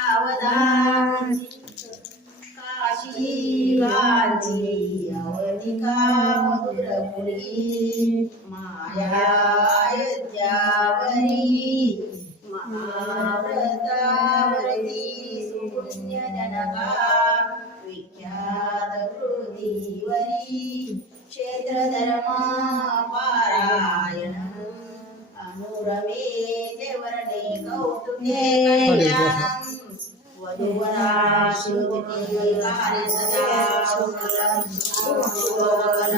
सावधान काशी कांची अवधिका मधुरपुरी माया अयोध्यावरी महाव्रतावरती सुपुण्य जनका विख्यात पृथ्वीवरी क्षेत्र धर्म पारायण अनुरमे देवर्णे कौतुके कल्याणं वधूवरा शुभके कार्य सदा शुभलं शुभमंगल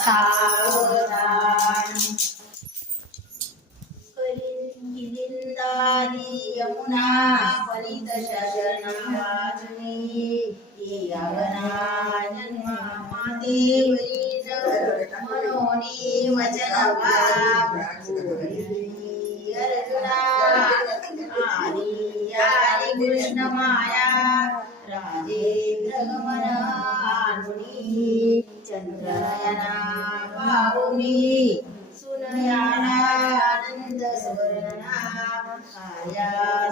सावधान कलिंदिंदारी यमुना फलित शरणवाजनी ये अगना जन्मा मातेवरी मनोनी वचन अर्जुना आदि कृष्ण माया राजेंद्र गमन आनुनी चंद्रनयना पाहुनी सुनयाना आनंद सुवर्णा आर्या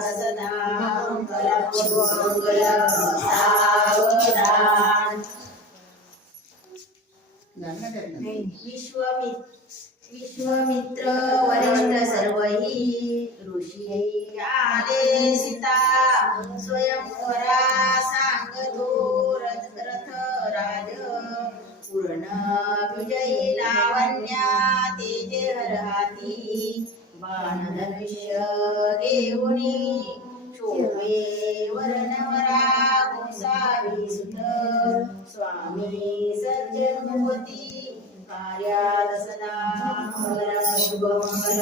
सदा मंगल सावधान विश्वामित्र वरिष्ठ सर्वही ऋषी आले सीता स्वयंवरा सांगतो रथ राज पूर्ण विजयी लावण्या तेजे हरहाती बाणधनुष्य घेऊनी शोभे वर्णवरा गोसावी सुत स्वामी सज्जनवती कार्यात सदा मंगल शुभमंगल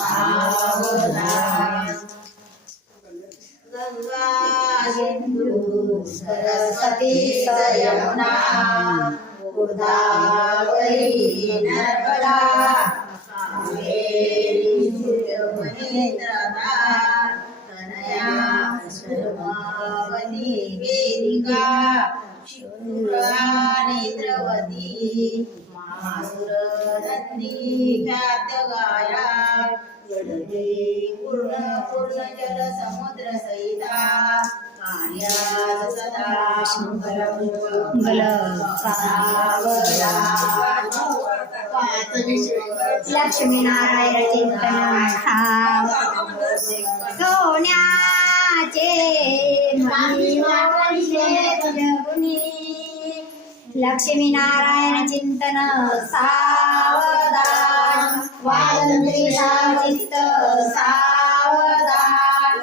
सावधान गंगा सिंधू सरस्वती यमुना गोदावरी नर्मदा कावेरी महेंद्रदा तनया सर्वावती वेदिका शिवपुरा नेत्रवती महासुर नंदिनी ख्यात गाया गडदे पूर्ण जल समुद्र सहिता कार्यात सदा मंगल सावधान लक्ष्मी नारायण चिंतन सोन्याचे लक्ष्मी नारायण चिंतन सावधान वादंत्री शावचित्त सावधान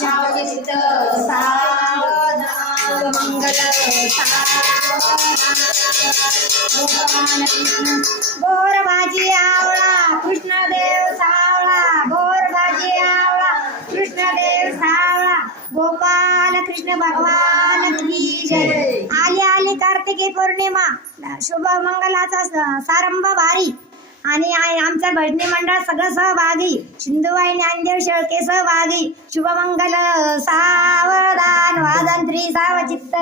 शावचित्त सावधान मंगल बोर भाजी आवळा कृष्णदेव सावळा बोर भाजी आवळा कृष्णदेव सावळा गोपाल कृष्ण भगवान की जय। आली कार्तिकी पौर्णिमा शुभ मंगलाचा सारंभ भारी आणि आमच्या भजनी मंडळ सगळं सहभागी सिंधुबाई ज्ञानदेव शेळके सहभागी शुभमंगल सावधान वादंत्री सावचित्त